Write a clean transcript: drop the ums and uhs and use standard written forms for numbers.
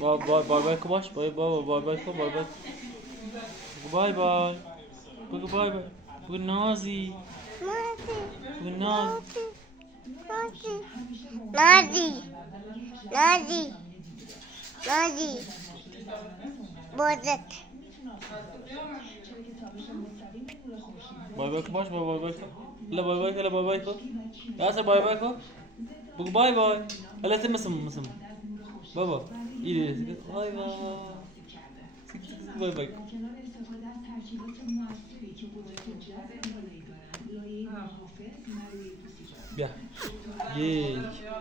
بای بای که باش بای بای که بای بای بای بای بگو بای بای بگو نازی بگو نازی نازی بودت بای بای که باش بای بای که لا بای بای که لا بای بای که یاسر بای بای که بگو بای بای هلا تم بابا ایده بای بای بای بای بیا یک